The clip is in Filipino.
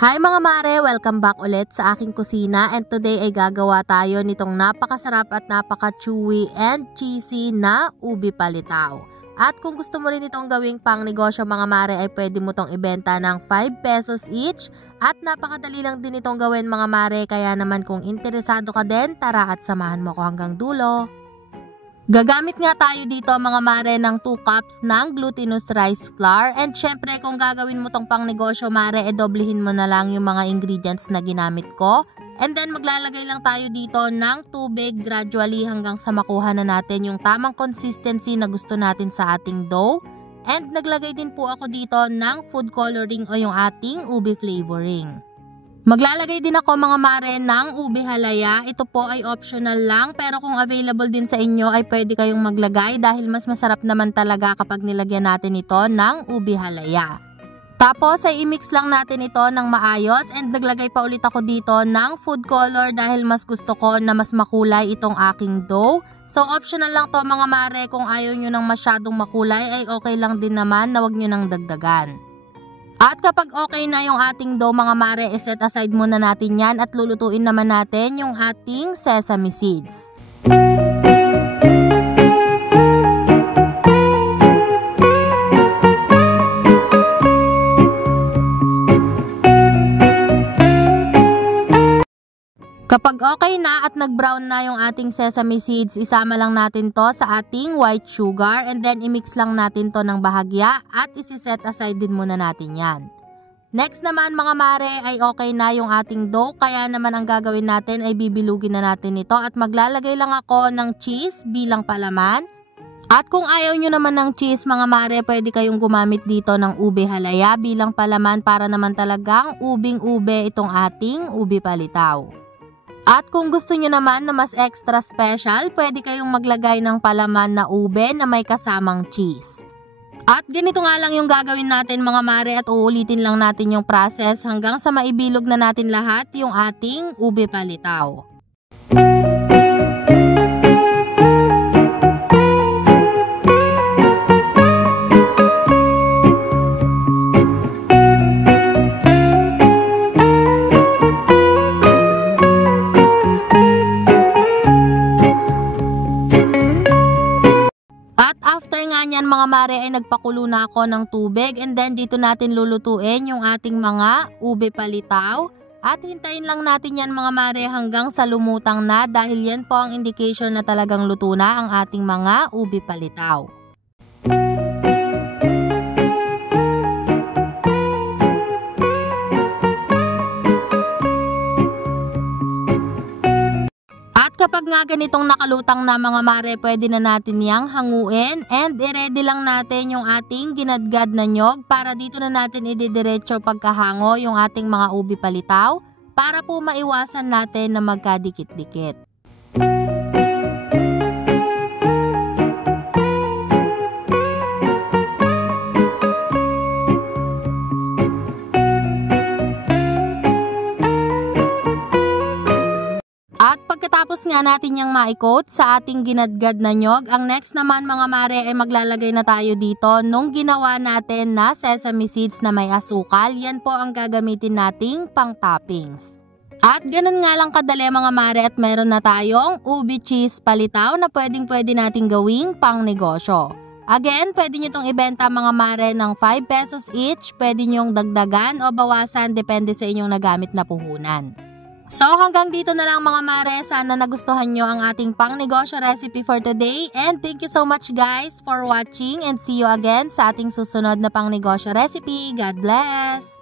Hi mga mare! Welcome back ulit sa aking kusina, and today ay gagawa tayo nitong napakasarap at napaka-chewy and cheesy na ubi palitaw. At kung gusto mo rin itong gawing pang negosyo mga mare, ay pwede mo itong ibenta ng 5 pesos each. At napakadali lang din itong gawin mga mare, kaya naman kung interesado ka din, tara at samahan mo ko hanggang dulo. Gagamit nga tayo dito mga mare ng 2 cups ng glutinous rice flour, and syempre kung gagawin mo tong pang negosyo mare, doblehin mo na lang yung mga ingredients na ginamit ko. And then maglalagay lang tayo dito ng tubig gradually hanggang sa makuha na natin yung tamang consistency na gusto natin sa ating dough. And naglagay din po ako dito ng food coloring o yung ating ubi flavoring. Maglalagay din ako mga mare ng ubi halaya. Ito po ay optional lang, pero kung available din sa inyo ay pwede kayong maglagay dahil mas masarap naman talaga kapag nilagyan natin ito ng ubi halaya. Tapos ay i-mix lang natin ito ng maayos, and naglagay pa ulit ako dito ng food color dahil mas gusto ko na mas makulay itong aking dough. So optional lang to mga mare, kung ayaw nyo ng masyadong makulay ay okay lang din naman na wag nyo nang dagdagan. At kapag okay na yung ating dough mga mare, set aside muna natin yan at lulutuin naman natin yung ating sesame seeds. Kapag okay na at nag-brown na yung ating sesame seeds, isama lang natin to sa ating white sugar, and then i-mix lang natin to ng bahagya at isi-set aside din muna natin yan. Next naman mga mare ay okay na yung ating dough, kaya naman ang gagawin natin ay bibilugin na natin ito at maglalagay lang ako ng cheese bilang palaman. At kung ayaw nyo naman ng cheese mga mare, pwede kayong gumamit dito ng ube halaya bilang palaman para naman talagang ubing-ube itong ating ubi palitaw. At kung gusto nyo naman na mas extra special, pwede kayong maglagay ng palaman na ube na may kasamang cheese. At ganito nga lang yung gagawin natin mga mare, at uulitin lang natin yung process hanggang sa maibilog na natin lahat yung ating ube palitaw. Mga mare ay nagpakulo na ako ng tubig, and then dito natin lulutuin yung ating mga ube palitaw. At hintayin lang natin yan mga mare hanggang sa lumutang na, dahil yan po ang indication na talagang luto na ang ating mga ube palitaw. Kapag nga ganitong nakalutang na mga mare, pwede na natin yang hanguin, and i-ready lang natin yung ating ginadgad na nyog para dito na natin ididiretso pagkahango yung ating mga ubi palitaw para po maiwasan natin na magkadikit-dikit. Pagkatapos nga natin yung ma-coat sa ating ginadgad na nyog, ang next naman mga mare ay maglalagay na tayo dito nung ginawa natin na sesame seeds na may asukal. Yan po ang gagamitin nating pang toppings. At ganun nga lang kadali mga mare, at meron na tayong ubi cheese palitaw na pwedeng nating gawing pang negosyo. Again, pwede nyo itong ibenta mga mare ng 5 pesos each, pwede nyong dagdagan o bawasan depende sa inyong nagamit na puhunan. So hanggang dito na lang mga mare, sana nagustuhan nyo ang ating pang negosyo recipe for today, and thank you so much guys for watching, and see you again sa ating susunod na pang negosyo recipe. God bless!